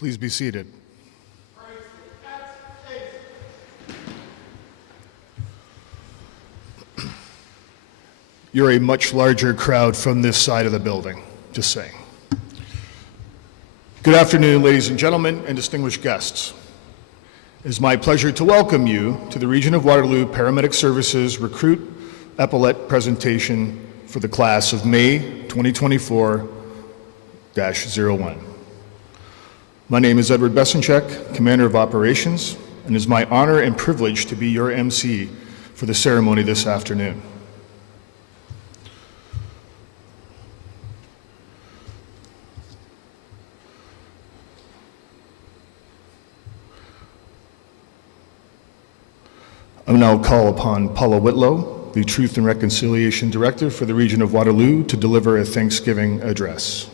Please be seated. You're a much larger crowd from this side of the building, just saying. Good afternoon, ladies and gentlemen, and distinguished guests. It is my pleasure to welcome you to the Region of Waterloo Paramedic Services Recruit Epaulette presentation for the class of May 2024-01. My name is Edward Besenchek, Commander of Operations, and it is my honor and privilege to be your MC for the ceremony this afternoon. I will now call upon Paula Whitlow, the Truth and Reconciliation Director for the Region of Waterloo, to deliver a Thanksgiving address.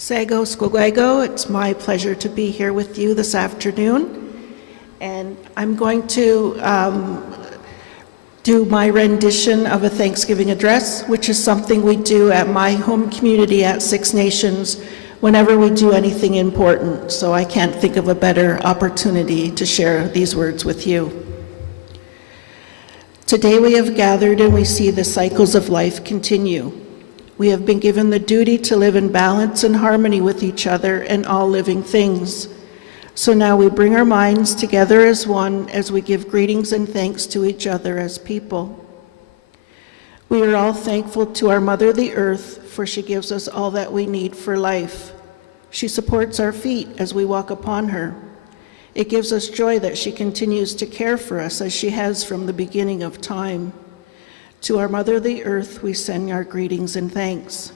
Sago Squago, it's my pleasure to be here with you this afternoon, and I'm going to do my rendition of a Thanksgiving address, which is something we do at my home community at Six Nations whenever we do anything important, so I can't think of a better opportunity to share these words with you. Today we have gathered and we see the cycles of life continue. We have been given the duty to live in balance and harmony with each other and all living things. So now we bring our minds together as one as we give greetings and thanks to each other as people. We are all thankful to our Mother the Earth, for she gives us all that we need for life. She supports our feet as we walk upon her. It gives us joy that she continues to care for us as she has from the beginning of time. To our Mother the Earth, we send our greetings and thanks.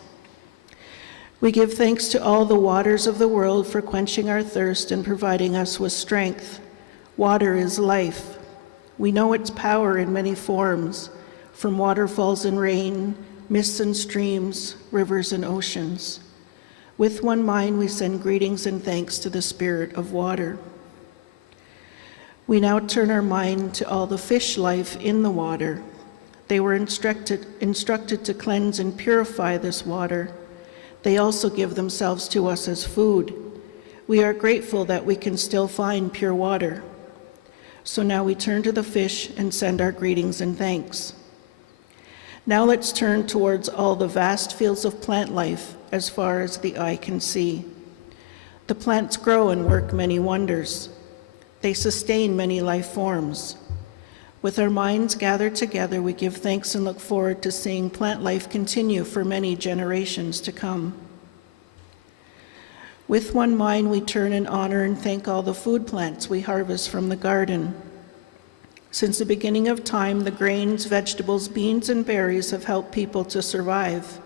We give thanks to all the waters of the world for quenching our thirst and providing us with strength. Water is life. We know its power in many forms, from waterfalls and rain, mists and streams, rivers and oceans. With one mind, we send greetings and thanks to the Spirit of water. We now turn our mind to all the fish life in the water. They were instructed to cleanse and purify this water. They also give themselves to us as food. We are grateful that we can still find pure water. So now we turn to the fish and send our greetings and thanks. Now let's turn towards all the vast fields of plant life as far as the eye can see. The plants grow and work many wonders. They sustain many life forms. With our minds gathered together, we give thanks and look forward to seeing plant life continue for many generations to come. With one mind, we turn and honor and thank all the food plants we harvest from the garden. Since the beginning of time, the grains, vegetables, beans, and berries have helped people to survive.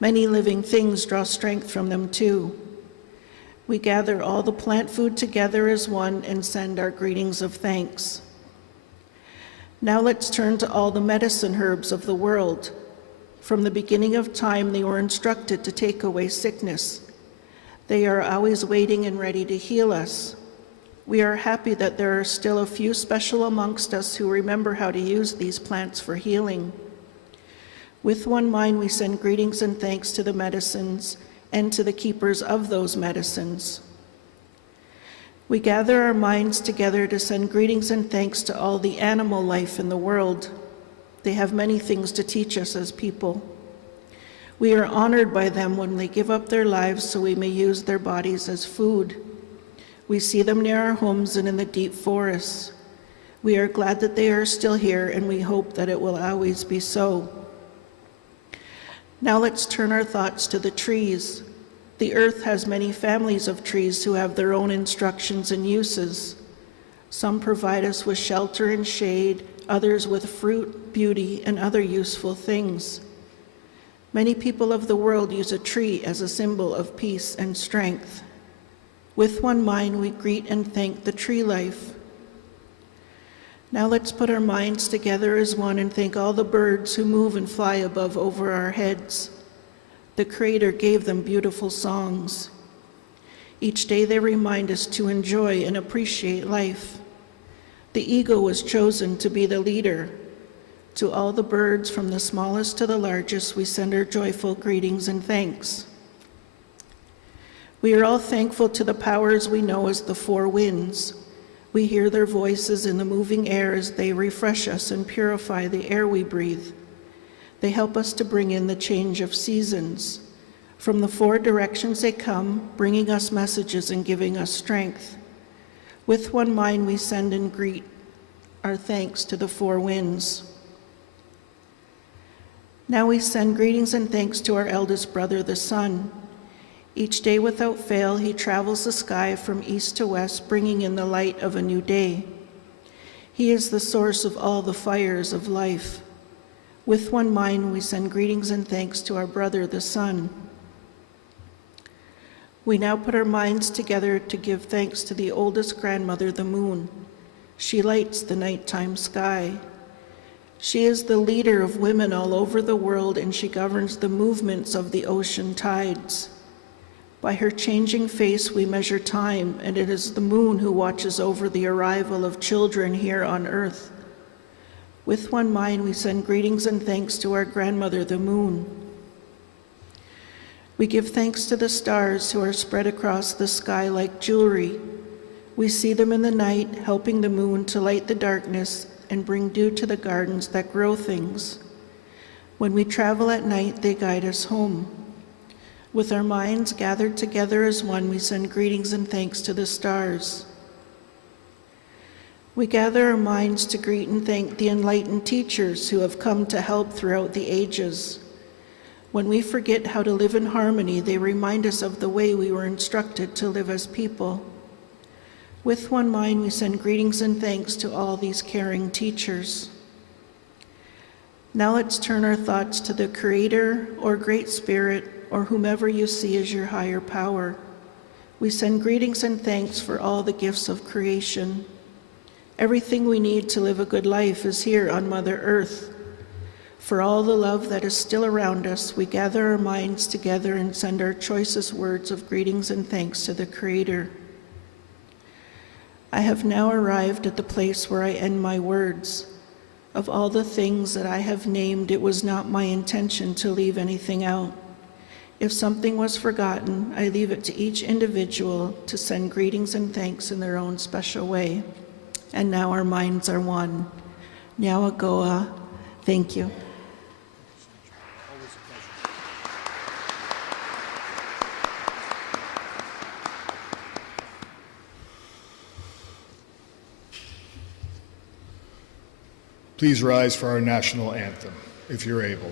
Many living things draw strength from them too. We gather all the plant food together as one and send our greetings of thanks. Now let's turn to all the medicine herbs of the world. From the beginning of time, they were instructed to take away sickness. They are always waiting and ready to heal us. We are happy that there are still a few special amongst us who remember how to use these plants for healing. With one mind, we send greetings and thanks to the medicines and to the keepers of those medicines. We gather our minds together to send greetings and thanks to all the animal life in the world. They have many things to teach us as people. We are honored by them when they give up their lives so we may use their bodies as food. We see them near our homes and in the deep forests. We are glad that they are still here, and we hope that it will always be so. Now let's turn our thoughts to the trees. The earth has many families of trees who have their own instructions and uses. Some provide us with shelter and shade, others with fruit, beauty, and other useful things. Many people of the world use a tree as a symbol of peace and strength. With one mind, we greet and thank the tree life. Now let's put our minds together as one and thank all the birds who move and fly above over our heads. The Creator gave them beautiful songs. Each day they remind us to enjoy and appreciate life. The eagle was chosen to be the leader. To all the birds, from the smallest to the largest, we send our joyful greetings and thanks. We are all thankful to the powers we know as the four winds. We hear their voices in the moving air as they refresh us and purify the air we breathe. They help us to bring in the change of seasons. From the four directions they come, bringing us messages and giving us strength. With one mind we send and greet our thanks to the four winds. Now we send greetings and thanks to our eldest brother, the sun. Each day without fail, he travels the sky from east to west, bringing in the light of a new day. He is the source of all the fires of life. With one mind, we send greetings and thanks to our brother, the sun. We now put our minds together to give thanks to the oldest grandmother, the moon. She lights the nighttime sky. She is the leader of women all over the world, and she governs the movements of the ocean tides. By her changing face, we measure time, and it is the moon who watches over the arrival of children here on earth. With one mind, we send greetings and thanks to our grandmother, the moon. We give thanks to the stars who are spread across the sky like jewelry. We see them in the night, helping the moon to light the darkness and bring dew to the gardens that grow things. When we travel at night, they guide us home. With our minds gathered together as one, we send greetings and thanks to the stars. We gather our minds to greet and thank the enlightened teachers who have come to help throughout the ages. When we forget how to live in harmony, they remind us of the way we were instructed to live as people. With one mind, we send greetings and thanks to all these caring teachers. Now let's turn our thoughts to the Creator or Great Spirit or whomever you see as your higher power. We send greetings and thanks for all the gifts of creation. Everything we need to live a good life is here on Mother Earth. For all the love that is still around us, we gather our minds together and send our choicest words of greetings and thanks to the Creator. I have now arrived at the place where I end my words. Of all the things that I have named, it was not my intention to leave anything out. If something was forgotten, I leave it to each individual to send greetings and thanks in their own special way. And now our minds are one. Nyawagoa, thank you. Please rise for our national anthem, if you're able.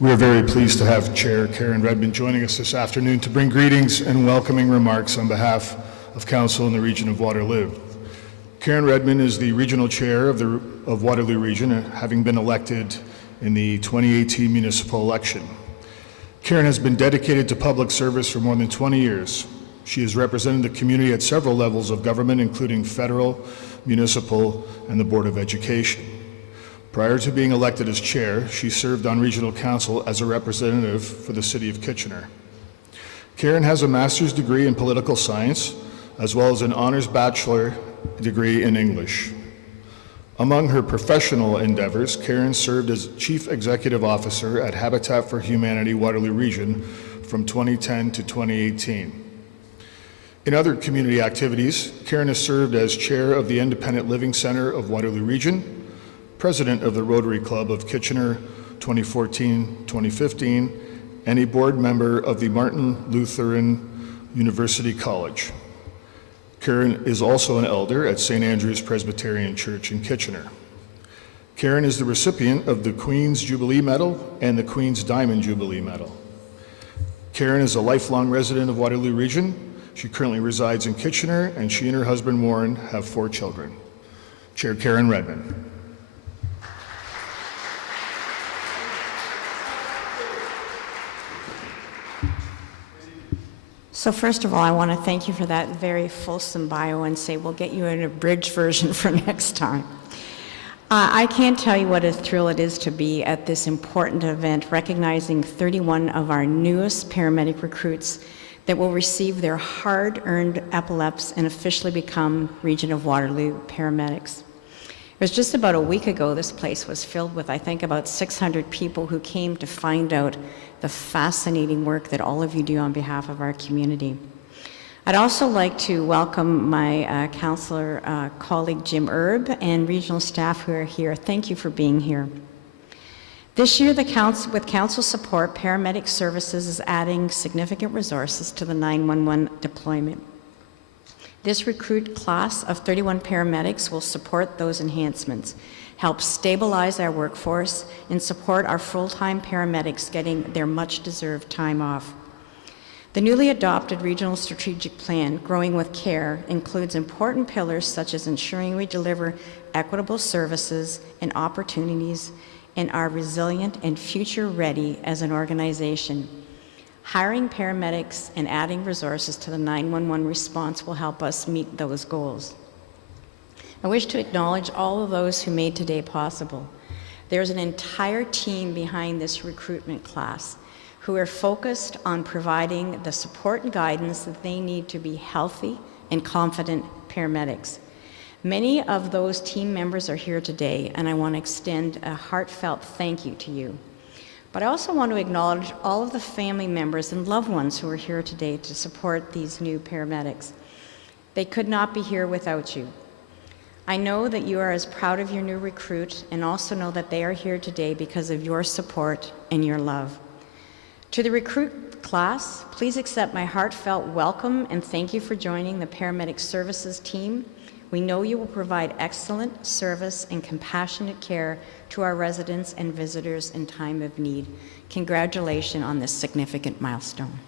We are very pleased to have Chair Karen Redmond joining us this afternoon to bring greetings and welcoming remarks on behalf of Council in the region of Waterloo. Karen Redmond is the Regional Chair of Waterloo Region, having been elected in the 2018 municipal election. Karen has been dedicated to public service for more than 20 years. She has represented the community at several levels of government, including federal, municipal, and the Board of Education. Prior to being elected as chair, she served on regional council as a representative for the city of Kitchener. Karen has a master's degree in political science, as well as an honors bachelor degree in English. Among her professional endeavors, Karen served as Chief Executive Officer at Habitat for Humanity Waterloo Region from 2010 to 2018. In other community activities, Karen has served as Chair of the Independent Living Center of Waterloo Region, President of the Rotary Club of Kitchener 2014-2015, and a board member of the Martin Lutheran University College. Karen is also an elder at St. Andrew's Presbyterian Church in Kitchener. Karen is the recipient of the Queen's Jubilee Medal and the Queen's Diamond Jubilee Medal. Karen is a lifelong resident of Waterloo Region. She currently resides in Kitchener, and she and her husband Warren have 4 children. Chair Karen Redmond. So first of all, I want to thank you for that very fulsome bio and say we'll get you an abridged version for next time. I can't tell you what a thrill it is to be at this important event, recognizing 31 of our newest paramedic recruits that will receive their hard-earned epaulets and officially become Region of Waterloo paramedics. It was just about a week ago this place was filled with, I think, about 600 people who came to find out the fascinating work that all of you do on behalf of our community. I'd also like to welcome my councillor colleague Jim Erb and regional staff who are here. Thank you for being here. This year, with council support, Paramedic Services is adding significant resources to the 911 deployment. This recruit class of 31 paramedics will support those enhancements, help stabilize our workforce, and support our full-time paramedics getting their much-deserved time off. The newly adopted Regional Strategic Plan, Growing with Care, includes important pillars such as ensuring we deliver equitable services and opportunities and are resilient and future-ready as an organization. Hiring paramedics and adding resources to the 911 response will help us meet those goals. I wish to acknowledge all of those who made today possible. There's an entire team behind this recruitment class who are focused on providing the support and guidance that they need to be healthy and confident paramedics. Many of those team members are here today, and I want to extend a heartfelt thank you to you. But I also want to acknowledge all of the family members and loved ones who are here today to support these new paramedics. They could not be here without you. I know that you are as proud of your new recruit and also know that they are here today because of your support and your love. To the recruit class, please accept my heartfelt welcome and thank you for joining the Paramedic Services team. We know you will provide excellent service and compassionate care to our residents and visitors in time of need. Congratulations on this significant milestone.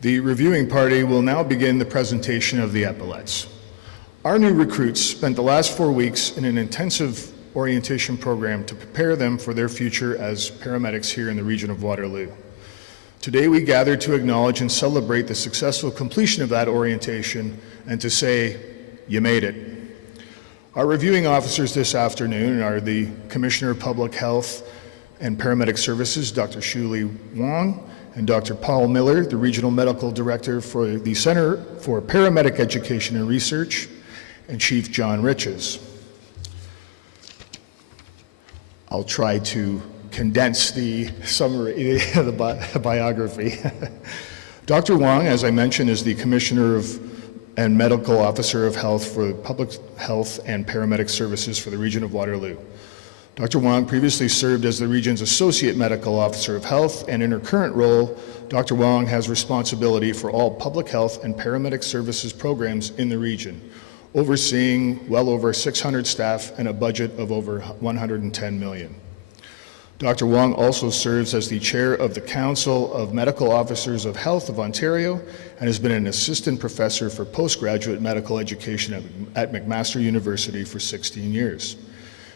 The reviewing party will now begin the presentation of the epaulets. Our new recruits spent the last 4 weeks in an intensive orientation program to prepare them for their future as paramedics here in the region of Waterloo. Today we gather to acknowledge and celebrate the successful completion of that orientation and to say, you made it. Our reviewing officers this afternoon are the Commissioner of Public Health and Paramedic Services, Dr. Shuli Wong, and Dr. Paul Miller, the Regional Medical Director for the Center for Paramedic Education and Research, and Chief John Riches. I'll try to condense the summary, the biography. Dr. Wong, as I mentioned, is the Commissioner and Medical Officer of Health for Public Health and Paramedic Services for the region of Waterloo. Dr. Wong previously served as the region's Associate Medical Officer of Health, and in her current role, Dr. Wong has responsibility for all public health and paramedic services programs in the region, overseeing well over 600 staff and a budget of over $110 million. Dr. Wong also serves as the chair of the Council of Medical Officers of Health of Ontario and has been an assistant professor for postgraduate medical education at McMaster University for 16 years.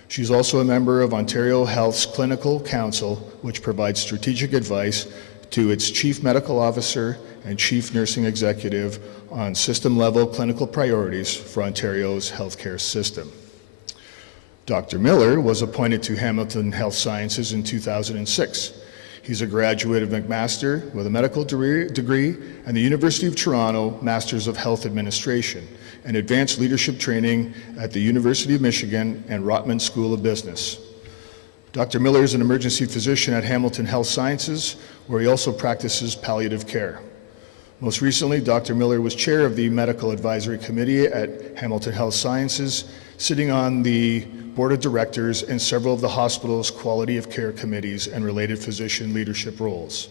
She's also a member of Ontario Health's Clinical Council, which provides strategic advice to its Chief Medical Officer and Chief Nursing Executive on system-level clinical priorities for Ontario's healthcare system. Dr. Miller was appointed to Hamilton Health Sciences in 2006. He's a graduate of McMaster with a medical degree and the University of Toronto Masters of Health Administration and advanced leadership training at the University of Michigan and Rotman School of Business. Dr. Miller is an emergency physician at Hamilton Health Sciences, where he also practices palliative care. Most recently, Dr. Miller was chair of the Medical Advisory Committee at Hamilton Health Sciences, sitting on the board of directors and several of the hospital's quality of care committees and related physician leadership roles.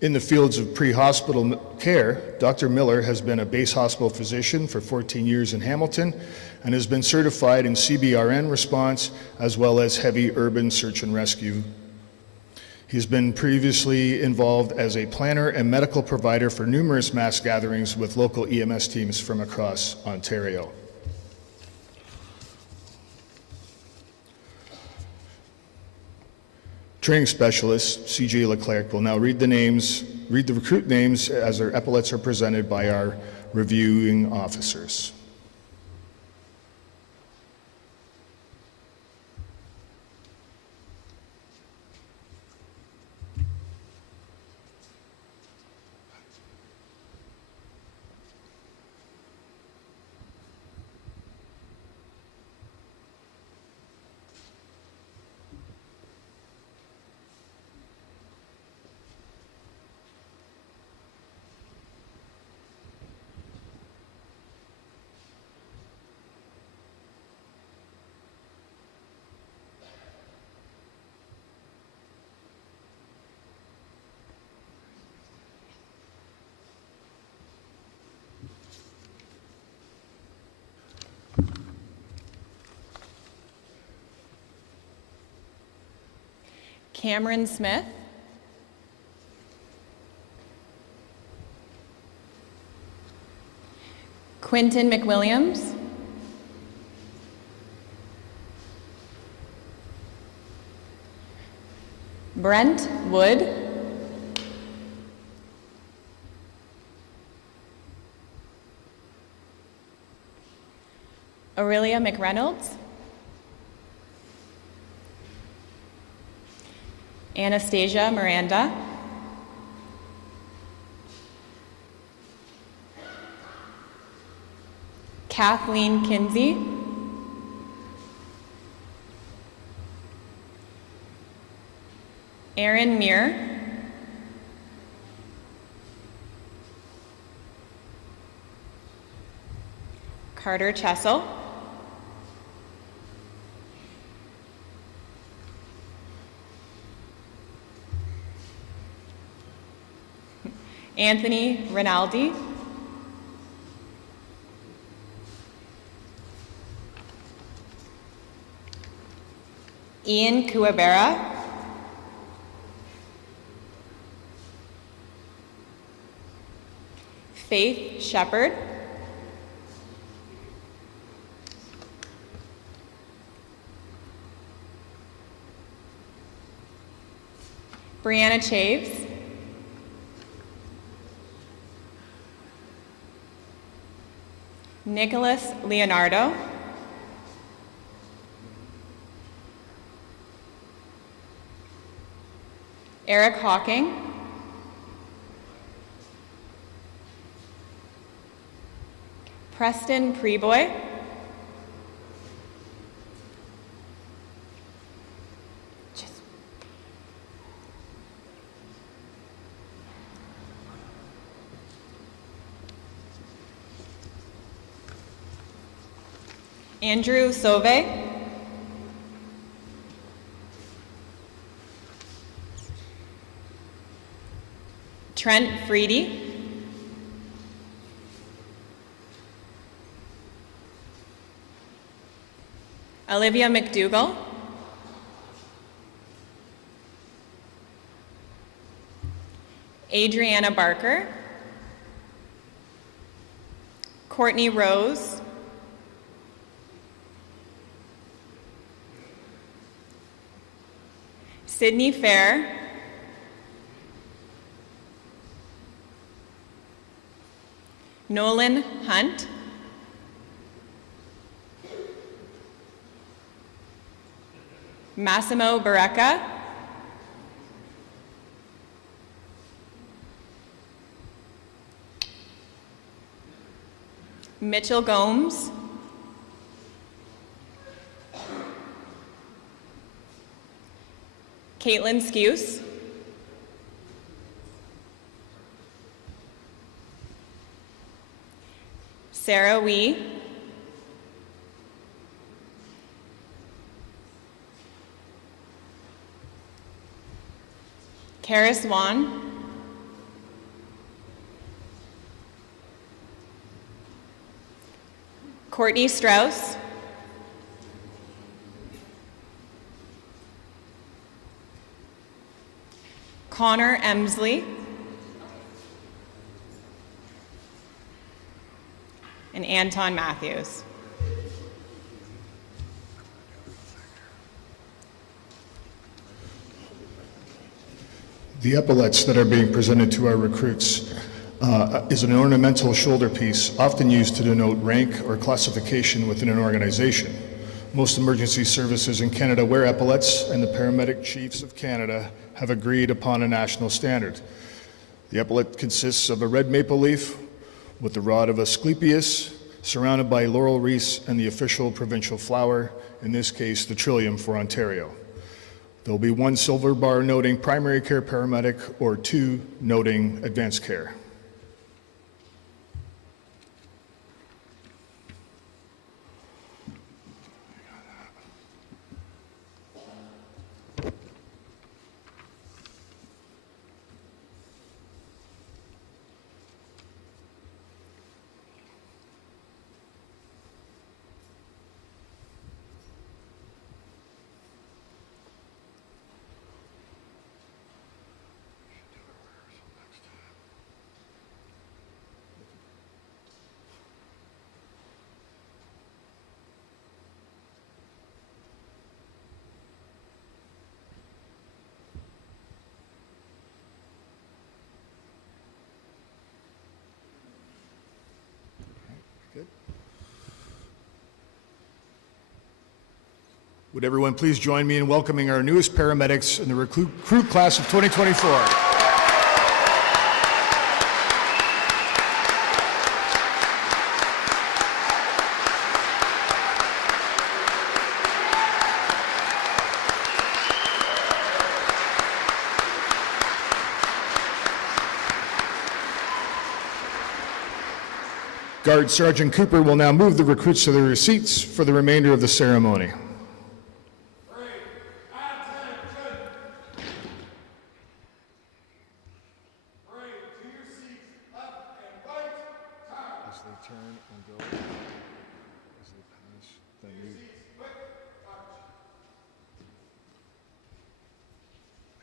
In the fields of pre-hospital care, Dr. Miller has been a base hospital physician for 14 years in Hamilton and has been certified in CBRN response as well as heavy urban search and rescue. He's been previously involved as a planner and medical provider for numerous mass gatherings with local EMS teams from across Ontario. Training specialist CJ Leclerc will now read the recruit names as their epaulets are presented by our reviewing officers. Cameron Smith. Quinton McWilliams. Brent Wood. Aurelia McReynolds. Anastasia Miranda. Kathleen Kinsey. Aaron Muir. Carter Chessel. Anthony Rinaldi. Ian Kuwabera. Faith Shepard. Brianna Chaves. Nicholas Leonardo. Eric Hawking. Preston Preboy. Andrew Sauve. Trent Freedy, Olivia McDougall, Adriana Barker, Courtney Rose, Sydney Fair, Nolan Hunt, Massimo Barreca, Mitchell Gomes, Caitlin Skuse, Sarah Wee, Karis Wan, Courtney Strauss, Connor Emsley, and Anton Matthews. The epaulets that are being presented to our recruits is an ornamental shoulder piece often used to denote rank or classification within an organization. Most emergency services in Canada wear epaulets, and the Paramedic Chiefs of Canada have agreed upon a national standard. The epaulet consists of a red maple leaf with the rod of Asclepius, surrounded by laurel wreaths and the official provincial flower, in this case the trillium for Ontario. There will be one silver bar noting primary care paramedic or two noting advanced care. Good. Would everyone please join me in welcoming our newest paramedics in the recruit class of 2024. Guard Sergeant Cooper will now move the recruits to their seats for the remainder of the ceremony. As they turn and go, as they pass, then you. There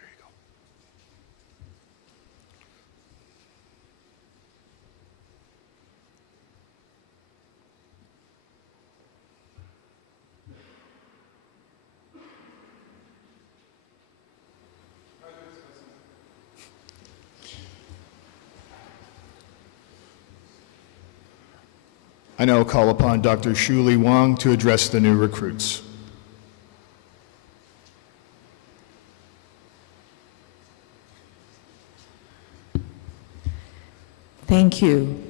you go. I now call upon Dr. Shuli Wang to address the new recruits. Thank you.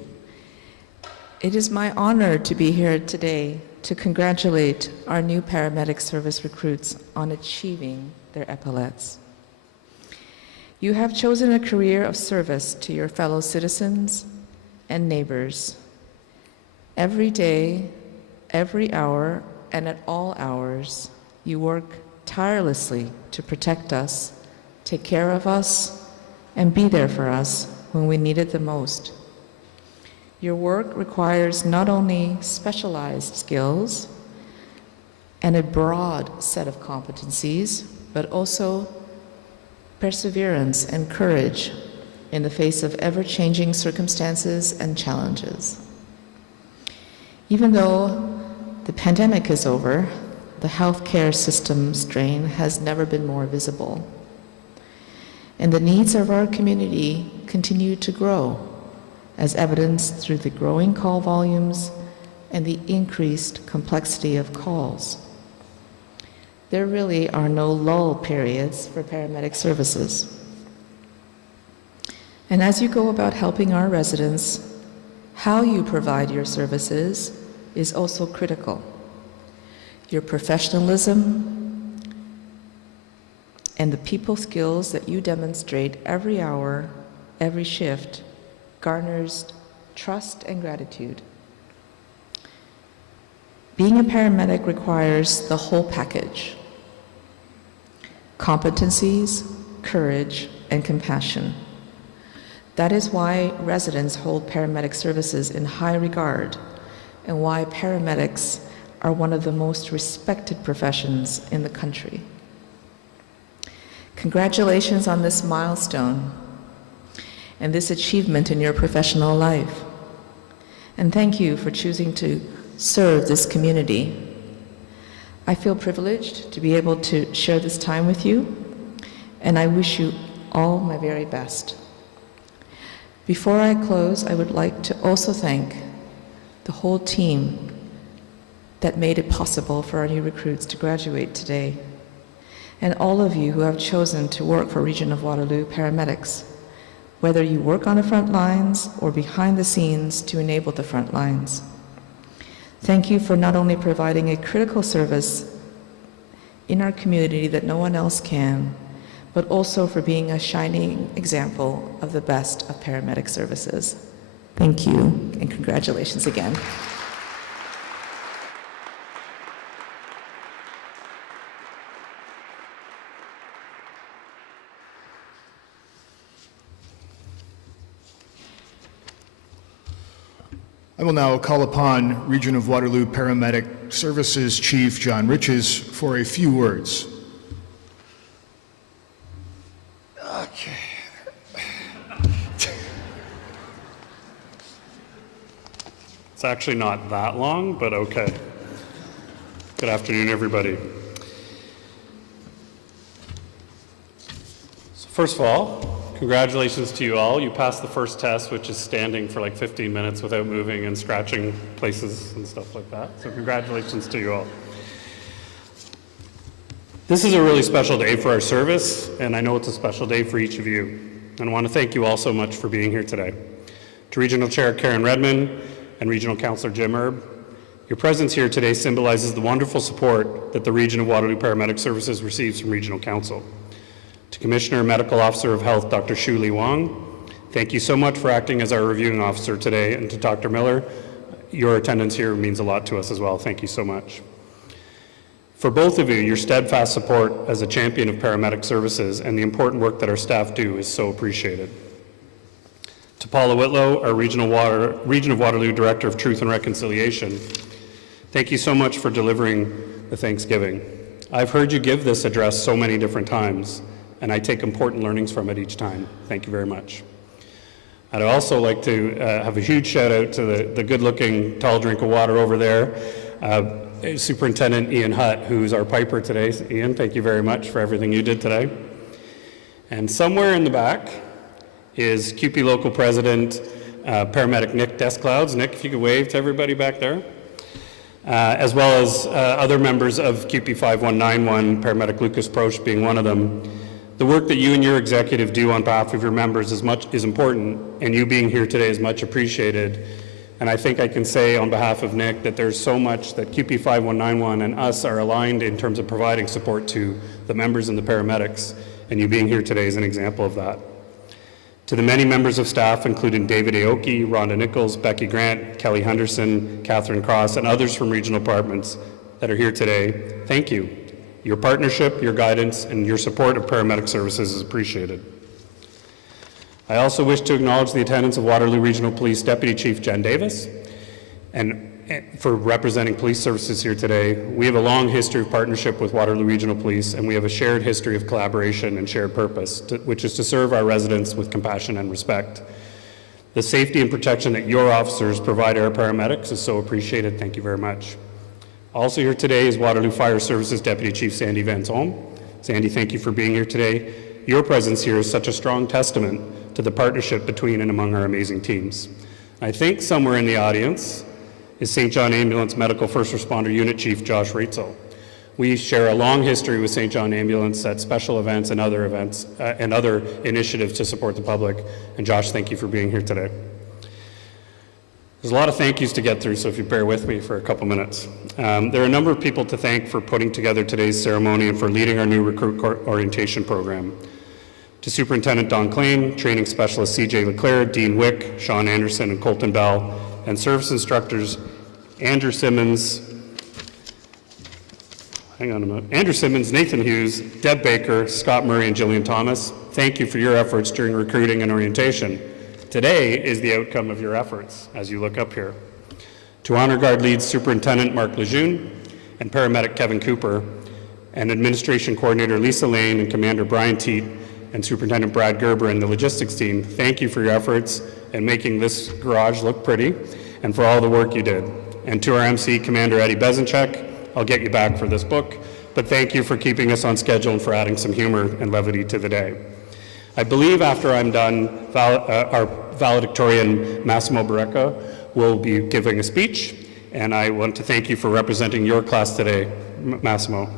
It is my honor to be here today to congratulate our new paramedic service recruits on achieving their epaulets. You have chosen a career of service to your fellow citizens and neighbors. Every day, every hour, and at all hours, you work tirelessly to protect us, take care of us, and be there for us when we need it the most. Your work requires not only specialized skills and a broad set of competencies, but also perseverance and courage in the face of ever-changing circumstances and challenges. Even though the pandemic is over, the healthcare system strain has never been more visible. And the needs of our community continue to grow, as evidenced through the growing call volumes and the increased complexity of calls. There really are no lull periods for paramedic services. And as you go about helping our residents, how you provide your services is also critical. Your professionalism and the people skills that you demonstrate every hour, every shift, garners trust and gratitude. Being a paramedic requires the whole package: competencies, courage, and compassion. That is why residents hold paramedic services in high regard, and why paramedics are one of the most respected professions in the country. Congratulations on this milestone and this achievement in your professional life. And thank you for choosing to serve this community. I feel privileged to be able to share this time with you, and I wish you all my very best. Before I close, I would like to also thank the whole team that made it possible for our new recruits to graduate today, and all of you who have chosen to work for Region of Waterloo Paramedics, whether you work on the front lines or behind the scenes to enable the front lines. Thank you for not only providing a critical service in our community that no one else can, but also for being a shining example of the best of paramedic services. Thank you, and congratulations again. I will now call upon Region of Waterloo Paramedic Services Chief John Riches for a few words. Okay. It's actually not that long, but okay. Good afternoon, everybody. So first of all, congratulations to you all. You passed the first test, which is standing for like 15 minutes without moving and scratching places and stuff like that. So congratulations to you all. This is a really special day for our service, and I know it's a special day for each of you. And I want to thank you all so much for being here today. To Regional Chair Karen Redmond and Regional Councillor Jim Erb, your presence here today symbolizes the wonderful support that the Region of Waterloo Paramedic Services receives from Regional Council. To Commissioner and Medical Officer of Health, Dr. Shu Li Wang, thank you so much for acting as our reviewing officer today. And to Dr. Miller, your attendance here means a lot to us as well. Thank you so much. For both of you, your steadfast support as a champion of paramedic services and the important work that our staff do is so appreciated. To Paula Whitlow, our Region of Waterloo Director of Truth and Reconciliation, thank you so much for delivering the Thanksgiving. I've heard you give this address so many different times, and I take important learnings from it each time. Thank you very much. I'd also like to have a huge shout out to the good-looking tall drink of water over there, Superintendent Ian Hutt, who's our piper today. Ian, thank you very much for everything you did today. And somewhere in the back is CUPE Local President, Paramedic Nick Desclouds. Nick, if you could wave to everybody back there. As well as other members of CUPE 5191, Paramedic Lucas Proch being one of them. The work that you and your executive do on behalf of your members is important, and you being here today is much appreciated. And I think I can say on behalf of Nick that there's so much that CUPE 5191 and us are aligned in terms of providing support to the members and the paramedics, and you being here today is an example of that. To the many members of staff, including David Aoki, Rhonda Nichols, Becky Grant, Kelly Henderson, Catherine Cross, and others from regional departments that are here today, thank you. Your partnership, your guidance, and your support of paramedic services is appreciated. I also wish to acknowledge the attendance of Waterloo Regional Police Deputy Chief Jen Davis, and for representing police services here today. We have a long history of partnership with Waterloo Regional Police, and we have a shared history of collaboration and shared purpose, which is to serve our residents with compassion and respect. The safety and protection that your officers provide our paramedics is so appreciated. Thank you very much. Also here today is Waterloo Fire Services Deputy Chief Sandy Van Zolm. Sandy, thank you for being here today. Your presence here is such a strong testament to the partnership between and among our amazing teams. I think somewhere in the audience is St. John Ambulance Medical First Responder Unit Chief Josh Reitzel. We share a long history with St. John Ambulance at special events and other initiatives to support the public. And Josh, thank you for being here today. There's a lot of thank yous to get through, so if you bear with me for a couple minutes. There are a number of people to thank for putting together today's ceremony and for leading our new recruit orientation program. To Superintendent Don Klein, Training Specialist CJ LeClaire, Dean Wick, Sean Anderson, and Colton Bell, and Service Instructors Andrew Simmons, Nathan Hughes, Deb Baker, Scott Murray, and Jillian Thomas. Thank you for your efforts during recruiting and orientation. Today is the outcome of your efforts as you look up here. To Honor Guard Lead Superintendent Mark Lejeune and Paramedic Kevin Cooper, and Administration Coordinator Lisa Lane and Commander Brian Teat and Superintendent Brad Gerber and the logistics team, thank you for your efforts in making this garage look pretty and for all the work you did. And to our MC, Commander Eddie Bezenchek, I'll get you back for this book, but thank you for keeping us on schedule and for adding some humor and levity to the day. I believe after I'm done, our valedictorian Massimo Barreca will be giving a speech, and I want to thank you for representing your class today, Massimo.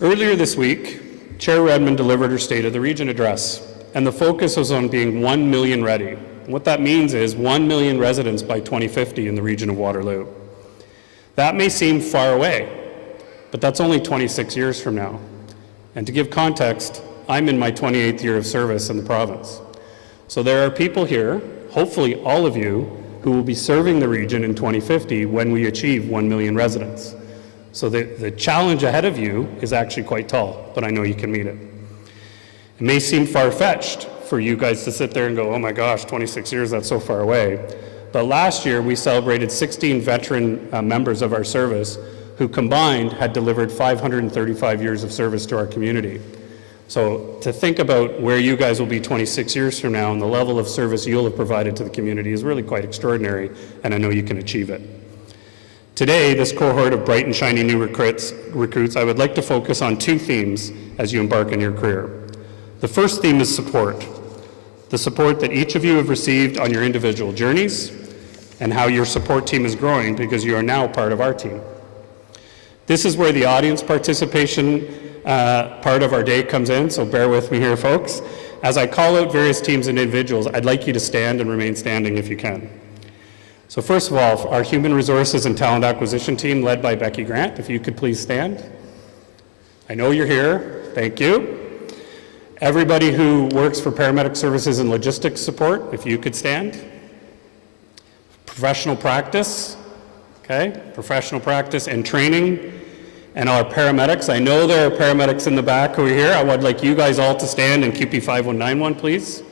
Earlier this week, Chair Redmond delivered her State of the Region address, and the focus was on being 1 million ready. What that means is 1 million residents by 2050 in the region of Waterloo. That may seem far away, but that's only 26 years from now. And to give context, I'm in my 28th year of service in the province. So there are people here, hopefully all of you, who will be serving the region in 2050 when we achieve 1 million residents. So the challenge ahead of you is actually quite tall, but I know you can meet it. It may seem far-fetched for you guys to sit there and go, oh my gosh, 26 years, that's so far away. But last year, we celebrated 16 veteran members of our service who combined had delivered 535 years of service to our community. So to think about where you guys will be 26 years from now and the level of service you'll have provided to the community is really quite extraordinary, and I know you can achieve it. Today, this cohort of bright and shiny new recruits, I would like to focus on two themes as you embark on your career. The first theme is support. The support that each of you have received on your individual journeys and how your support team is growing because you are now part of our team. This is where the audience participation part of our day comes in, so bear with me here, folks. As I call out various teams and individuals, I'd like you to stand and remain standing if you can. So first of all, our Human Resources and Talent Acquisition team led by Becky Grant, if you could please stand. I know you're here, thank you. Everybody who works for paramedic services and logistics support, if you could stand. Professional practice, okay? Professional practice and training. And our paramedics, I know there are paramedics in the back who are here. I would like you guys all to stand and QP 5191, please.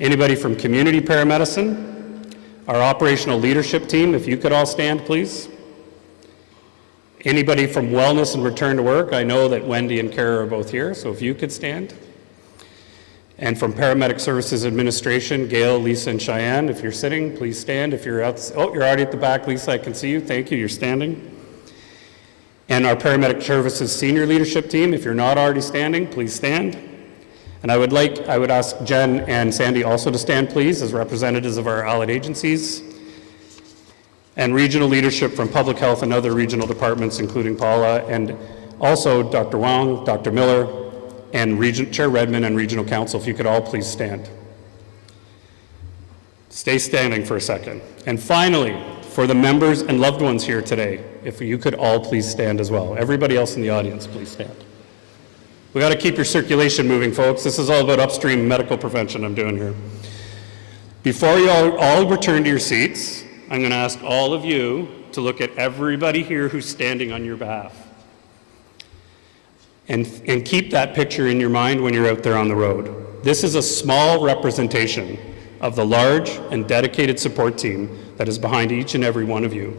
Anybody from community paramedicine? Our operational leadership team, if you could all stand, please. Anybody from wellness and return to work? I know that Wendy and Kara are both here, so if you could stand. And from Paramedic Services Administration, Gail, Lisa, and Cheyenne, if you're sitting, please stand. If you're out, oh, you're already at the back, Lisa, I can see you. Thank you, you're standing. And our Paramedic Services Senior Leadership Team, if you're not already standing, please stand. And I would ask Jen and Sandy also to stand, please, as representatives of our allied agencies. And regional leadership from public health and other regional departments, including Paula, and also Dr. Wong, Dr. Miller, and Chair Redmond and Regional Council, if you could all please stand. Stay standing for a second. And finally, for the members and loved ones here today, if you could all please stand as well. Everybody else in the audience, please stand. We got to keep your circulation moving, folks. This is all about upstream medical prevention I'm doing here. Before you all return to your seats, I'm going to ask all of you to look at everybody here who's standing on your behalf. And keep that picture in your mind when you're out there on the road. This is a small representation of the large and dedicated support team that is behind each and every one of you.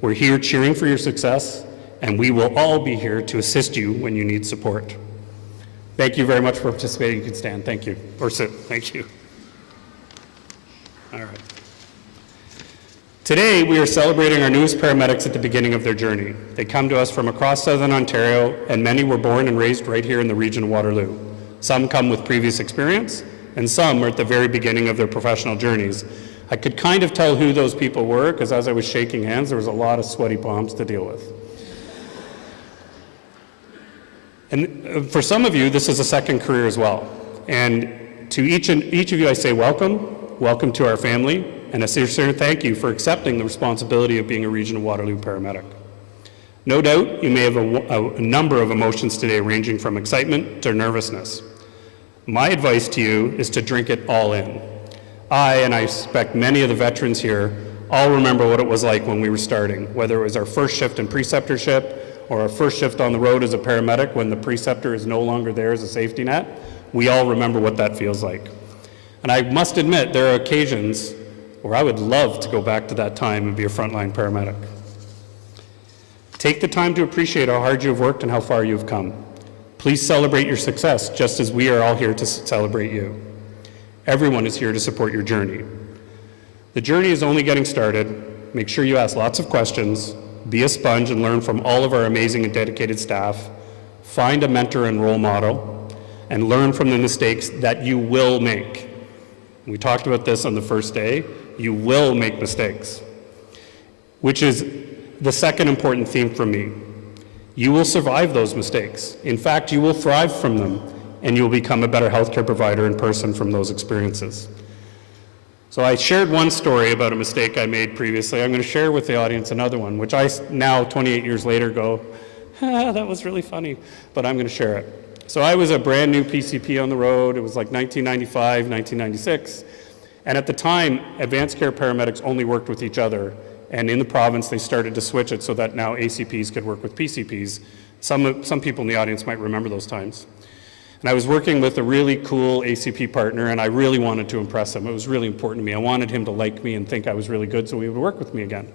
We're here cheering for your success, and we will all be here to assist you when you need support. Thank you very much for participating. You can stand. Thank you. Or sit. Thank you. All right. Today, we are celebrating our newest paramedics at the beginning of their journey. They come to us from across Southern Ontario, and many were born and raised right here in the region of Waterloo. Some come with previous experience, and some are at the very beginning of their professional journeys. I could kind of tell who those people were, because as I was shaking hands, there was a lot of sweaty palms to deal with. And for some of you, this is a second career as well. And to each of you, I say welcome. Welcome to our family, and a sincere thank you for accepting the responsibility of being a Region of Waterloo paramedic. No doubt you may have a number of emotions today, ranging from excitement to nervousness. My advice to you is to drink it all in. And I suspect many of the veterans here all remember what it was like when we were starting, whether it was our first shift in preceptorship or our first shift on the road as a paramedic when the preceptor is no longer there as a safety net. We all remember what that feels like. And I must admit, there are occasions where I would love to go back to that time and be a frontline paramedic. Take the time to appreciate how hard you've worked and how far you've come. Please celebrate your success, just as we are all here to celebrate you. Everyone is here to support your journey. The journey is only getting started. Make sure you ask lots of questions, be a sponge and learn from all of our amazing and dedicated staff, find a mentor and role model, and learn from the mistakes that you will make. We talked about this on the first day. You will make mistakes, which is the second important theme for me. You will survive those mistakes. In fact, you will thrive from them, and you will become a better healthcare provider in person from those experiences. So I shared one story about a mistake I made previously. I'm going to share with the audience another one, which I now, 28 years later, go, that was really funny, but I'm going to share it. So I was a brand new PCP on the road. It was like 1995, 1996. And at the time, advanced care paramedics only worked with each other. And in the province, they started to switch it so that now ACPs could work with PCPs. Some people in the audience might remember those times. And I was working with a really cool ACP partner, and I really wanted to impress him. It was really important to me. I wanted him to like me and think I was really good so he would work with me again.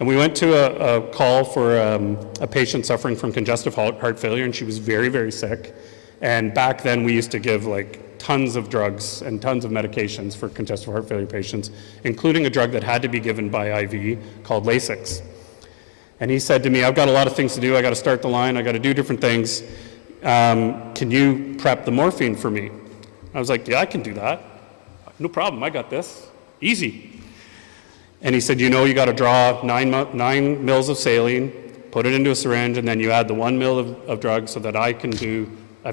And we went to a call for a patient suffering from congestive heart failure, and she was very, very sick. And back then, we used to give like tons of drugs and tons of medications for congestive heart failure patients, including a drug that had to be given by IV called Lasix. And he said to me, I've got a lot of things to do. I got to start the line. I got to do different things. Can you prep the morphine for me? I was like, yeah, I can do that. No problem. I got this. Easy. And he said, you know, you got to draw 9 mils of saline, put it into a syringe, and then you add the 1 mil of drug so that I've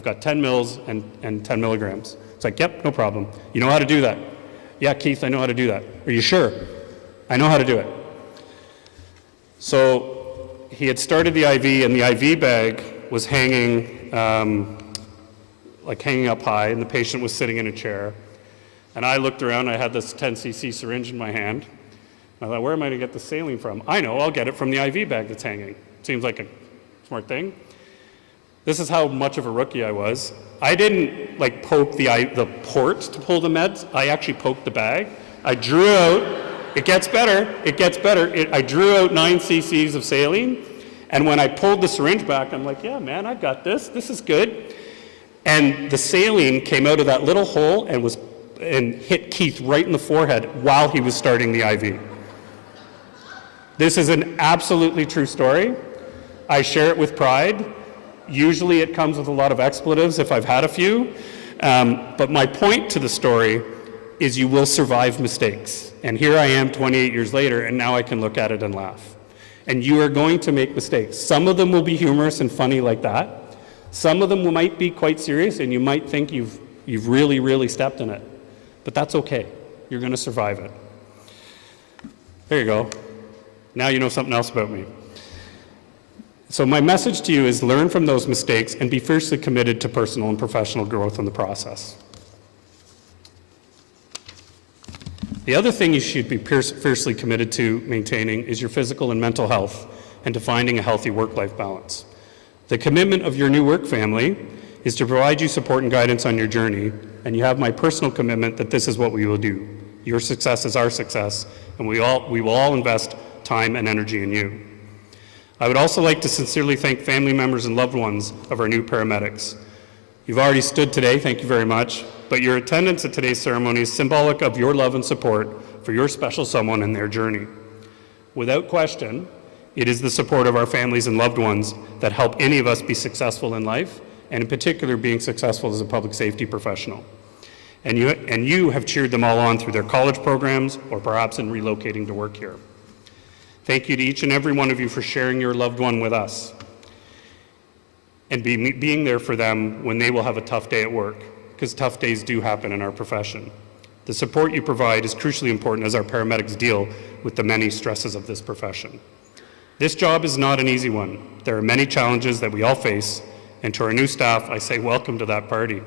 got 10 mils and 10 milligrams. It's like, yep, no problem. You know how to do that? Yeah, Keith, I know how to do that. Are you sure? I know how to do it. So he had started the IV, and the IV bag was hanging up high, and the patient was sitting in a chair. And I looked around, I had this 10 cc syringe in my hand. I thought, where am I going to get the saline from? I know, I'll get it from the IV bag that's hanging. Seems like a smart thing. This is how much of a rookie I was. I didn't like poke the port to pull the meds. I actually poked the bag. I drew out, it gets better. I drew out 9 cc's of saline. And when I pulled the syringe back, I'm like, yeah, man, I got this. This is good. And the saline came out of that little hole and hit Keith right in the forehead while he was starting the IV. This is an absolutely true story. I share it with pride. Usually it comes with a lot of expletives if I've had a few. But my point to the story is you will survive mistakes. And here I am 28 years later, and now I can look at it and laugh. And you are going to make mistakes. Some of them will be humorous and funny like that. Some of them might be quite serious, and you might think you've really, really stepped in it. But that's okay. You're going to survive it. There you go. Now you know something else about me. So my message to you is learn from those mistakes and be fiercely committed to personal and professional growth in the process. The other thing you should be fiercely committed to maintaining is your physical and mental health and to finding a healthy work-life balance. The commitment of your new work family is to provide you support and guidance on your journey, and you have my personal commitment that this is what we will do. Your success is our success, and we will all invest time and energy in you. I would also like to sincerely thank family members and loved ones of our new paramedics. You've already stood today, thank you very much, but your attendance at today's ceremony is symbolic of your love and support for your special someone in their journey. Without question, it is the support of our families and loved ones that help any of us be successful in life, and in particular being successful as a public safety professional. And you have cheered them all on through their college programs or perhaps in relocating to work here. Thank you to each and every one of you for sharing your loved one with us and being there for them when they will have a tough day at work, because tough days do happen in our profession. The support you provide is crucially important as our paramedics deal with the many stresses of this profession. This job is not an easy one. There are many challenges that we all face, and to our new staff, I say welcome to that party.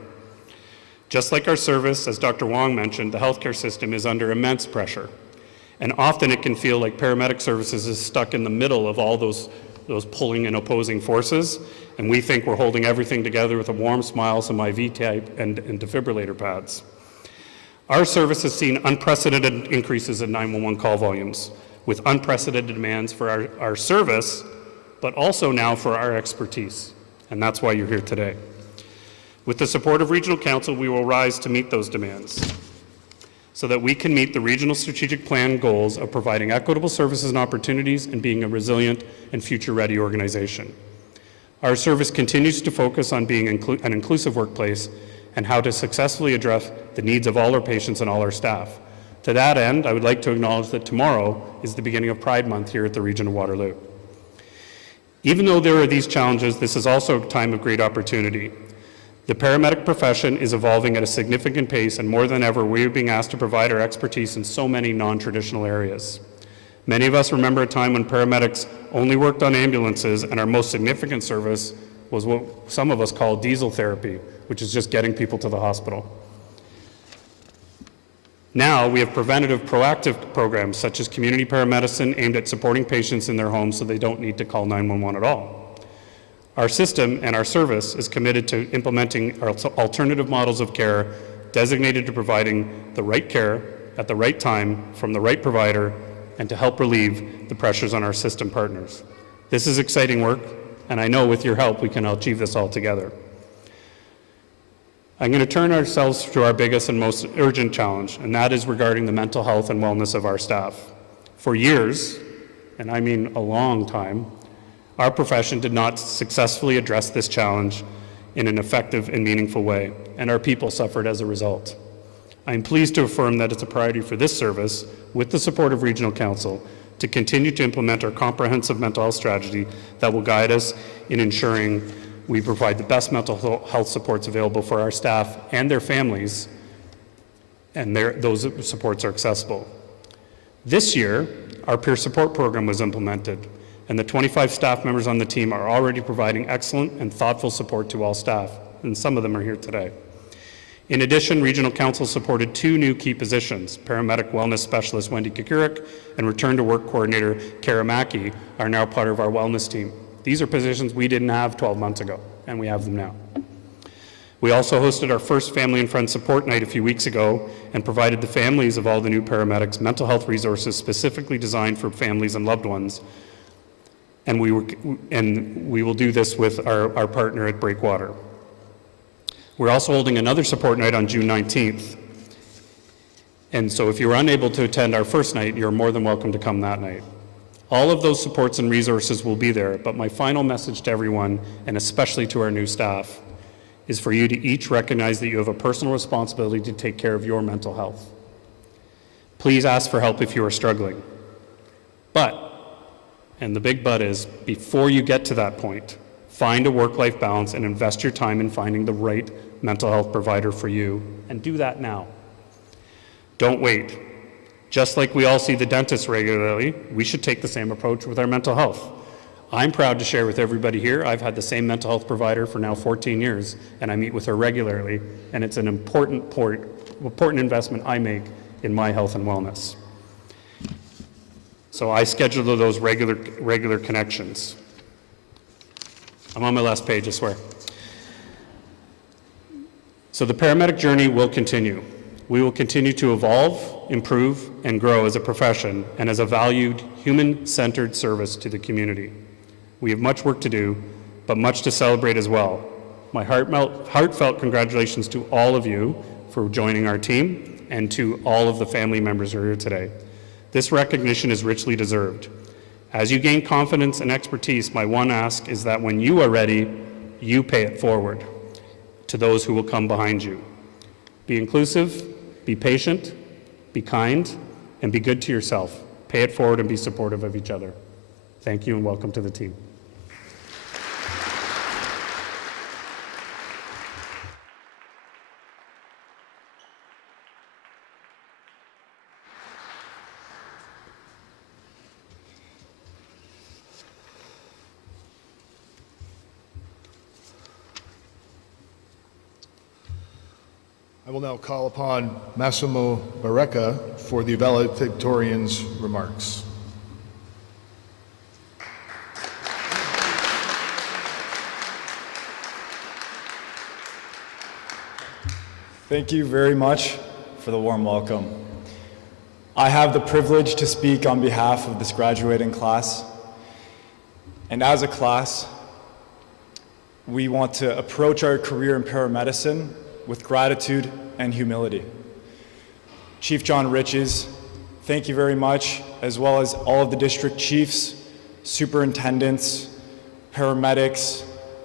Just like our service, as Dr. Wong mentioned, the healthcare system is under immense pressure. And often it can feel like paramedic services is stuck in the middle of all those pulling and opposing forces, and we think we're holding everything together with a warm smile, some IV tape, and defibrillator pads. Our service has seen unprecedented increases in 911 call volumes, with unprecedented demands for our service, but also now for our expertise, and that's why you're here today. With the support of Regional Council, we will rise to meet those demands so that we can meet the regional strategic plan goals of providing equitable services and opportunities and being a resilient and future-ready organization. Our service continues to focus on being an inclusive workplace and how to successfully address the needs of all our patients and all our staff. To that end, I would like to acknowledge that tomorrow is the beginning of Pride Month here at the Region of Waterloo. Even though there are these challenges, this is also a time of great opportunity. The paramedic profession is evolving at a significant pace, and more than ever, we are being asked to provide our expertise in so many non-traditional areas. Many of us remember a time when paramedics only worked on ambulances, and our most significant service was what some of us call diesel therapy, which is just getting people to the hospital. Now, we have preventative, proactive programs such as community paramedicine aimed at supporting patients in their homes so they don't need to call 911 at all. Our system and our service is committed to implementing alternative models of care designated to providing the right care at the right time from the right provider and to help relieve the pressures on our system partners. This is exciting work, and I know with your help we can achieve this all together. I'm going to turn ourselves to our biggest and most urgent challenge, and that is regarding the mental health and wellness of our staff. For years, and I mean a long time, our profession did not successfully address this challenge in an effective and meaningful way, and our people suffered as a result. I am pleased to affirm that it's a priority for this service, with the support of Regional Council, to continue to implement our comprehensive mental health strategy that will guide us in ensuring we provide the best mental health supports available for our staff and their families, and those supports are accessible. This year, our peer support program was implemented, and the 25 staff members on the team are already providing excellent and thoughtful support to all staff, and some of them are here today. In addition, Regional Council supported 2 new key positions. Paramedic Wellness Specialist Wendy Kukurik and Return to Work Coordinator Kara Mackey are now part of our wellness team. These are positions we didn't have 12 months ago, and we have them now. We also hosted our first Family and Friends Support Night a few weeks ago and provided the families of all the new paramedics mental health resources specifically designed for families and loved ones. And we will do this with our partner at Breakwater. We're also holding another support night on June 19th. And so if you were unable to attend our first night, you're more than welcome to come that night. All of those supports and resources will be there, but my final message to everyone, and especially to our new staff, is for you to each recognize that you have a personal responsibility to take care of your mental health. Please ask for help if you are struggling. But, and the big but is, before you get to that point, find a work-life balance and invest your time in finding the right mental health provider for you, and do that now. Don't wait. Just like we all see the dentist regularly, we should take the same approach with our mental health. I'm proud to share with everybody here, I've had the same mental health provider for now 14 years, and I meet with her regularly, and it's an important investment I make in my health and wellness. So I schedule those regular connections. I'm on my last page, I swear. So the paramedic journey will continue. We will continue to evolve, improve, and grow as a profession and as a valued, human-centered service to the community. We have much work to do, but much to celebrate as well. My heartfelt congratulations to all of you for joining our team and to all of the family members who are here today. This recognition is richly deserved. As you gain confidence and expertise, my one ask is that when you are ready, you pay it forward to those who will come behind you. Be inclusive, be patient, be kind, and be good to yourself. Pay it forward and be supportive of each other. Thank you and welcome to the team. I will now call upon Massimo Barreca for the valedictorian's remarks. Thank you very much for the warm welcome. I have the privilege to speak on behalf of this graduating class. And as a class, we want to approach our career in paramedicine with gratitude and humility. Chief John Riches, thank you very much, as well as all of the district chiefs, superintendents, paramedics,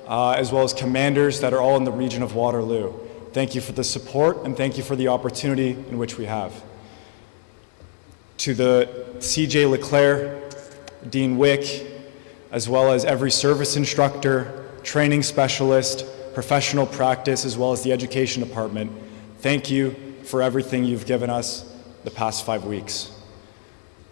as well as commanders that are all in the region of Waterloo. Thank you for the support and thank you for the opportunity in which we have. To the CJ Leclerc, Dean Wick, as well as every service instructor, training specialist, professional practice, as well as the education department, thank you for everything you've given us the past 5 weeks.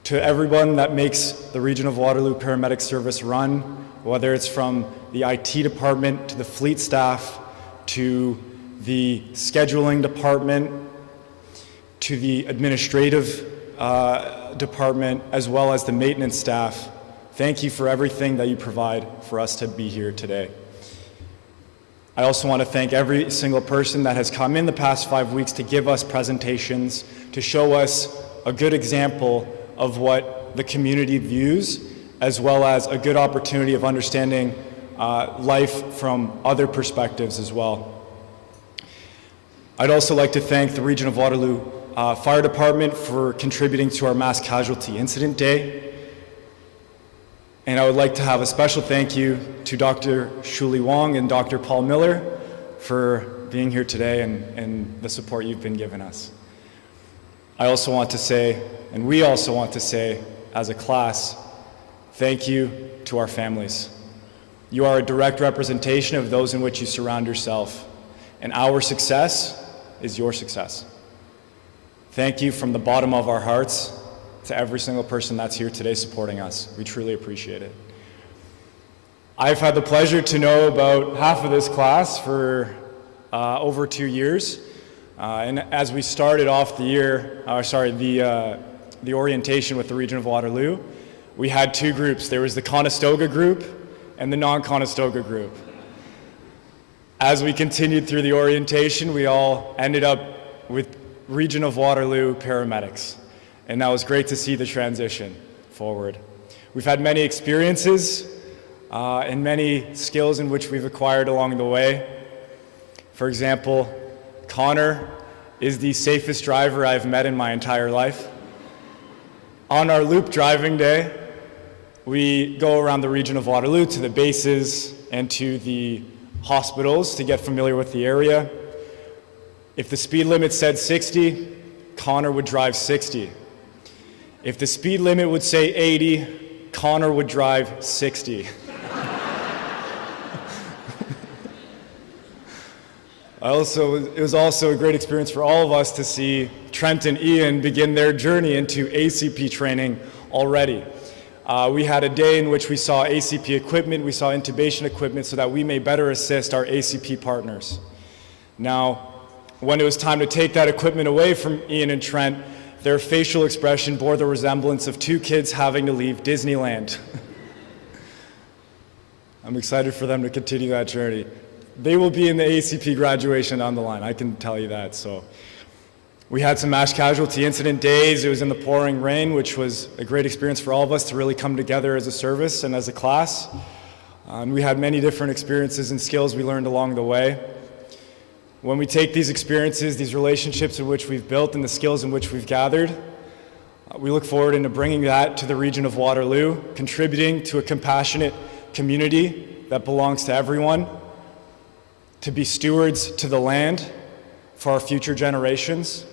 To everyone that makes the Region of Waterloo Paramedic Service run, whether it's from the IT department to the fleet staff, to the scheduling department, to the administrative department, as well as the maintenance staff, thank you for everything that you provide for us to be here today. I also want to thank every single person that has come in the past 5 weeks to give us presentations, to show us a good example of what the community views, as well as a good opportunity of understanding life from other perspectives as well. I'd also like to thank the Region of Waterloo Fire Department for contributing to our Mass Casualty Incident Day. And I would like to have a special thank you to Dr. Shuli Wong and Dr. Paul Miller for being here today and the support you've been giving us. I also want to say, and we also want to say as a class, thank you to our families. You are a direct representation of those in which you surround yourself, and our success is your success. Thank you from the bottom of our hearts to every single person that's here today supporting us. We truly appreciate it. I've had the pleasure to know about half of this class for over 2 years. And as we started off the year, the orientation with the Region of Waterloo, we had 2 groups. There was the Conestoga group and the non-Conestoga group. As we continued through the orientation, we all ended up with Region of Waterloo paramedics. And that was great to see the transition forward. We've had many experiences and many skills in which we've acquired along the way. For example, Connor is the safest driver I've met in my entire life. On our loop driving day, we go around the Region of Waterloo to the bases and to the hospitals to get familiar with the area. If the speed limit said 60, Connor would drive 60. If the speed limit would say 80, Connor would drive 60. It was also a great experience for all of us to see Trent and Ian begin their journey into ACP training already. We had a day in which we saw ACP equipment, we saw intubation equipment so that we may better assist our ACP partners. Now, when it was time to take that equipment away from Ian and Trent, their facial expression bore the resemblance of 2 kids having to leave Disneyland. I'm excited for them to continue that journey. They will be in the ACP graduation on the line, I can tell you that. So we had some mass casualty incident days. It was in the pouring rain, which was a great experience for all of us to really come together as a service and as a class. And we had many different experiences and skills we learned along the way. When we take these experiences, these relationships in which we've built and the skills in which we've gathered, we look forward into bringing that to the region of Waterloo, contributing to a compassionate community that belongs to everyone, to be stewards to the land for our future generations,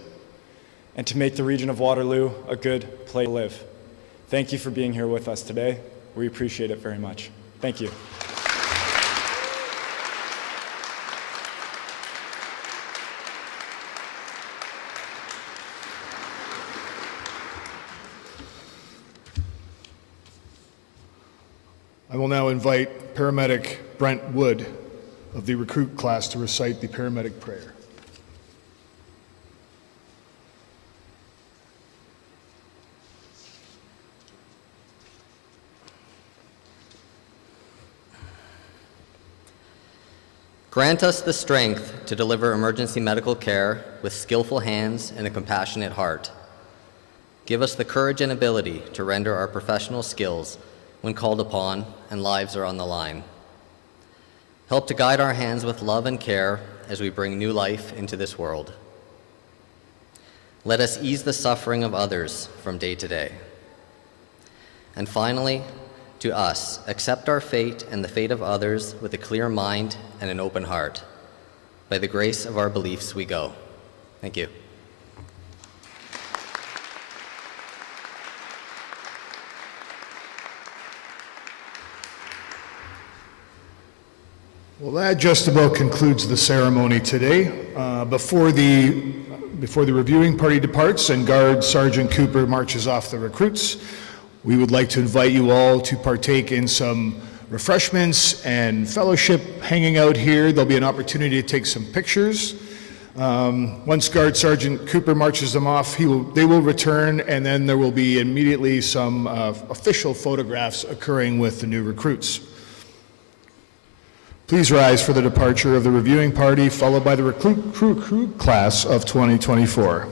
and to make the region of Waterloo a good place to live. Thank you for being here with us today. We appreciate it very much. Thank you. I will now invite paramedic Brent Wood of the recruit class to recite the paramedic prayer. Grant us the strength to deliver emergency medical care with skillful hands and a compassionate heart. Give us the courage and ability to render our professional skills when called upon and lives are on the line. Help to guide our hands with love and care as we bring new life into this world. Let us ease the suffering of others from day to day. And finally, to us, accept our fate and the fate of others with a clear mind and an open heart. By the grace of our beliefs we go. Thank you. Well, that just about concludes the ceremony today. Before the reviewing party departs and Guard Sergeant Cooper marches off the recruits, we would like to invite you all to partake in some refreshments and fellowship hanging out here. There'll be an opportunity to take some pictures. Once Guard Sergeant Cooper marches them off, they will return, and then there will be immediately some official photographs occurring with the new recruits. Please rise for the departure of the reviewing party, followed by the recruit class of 2024.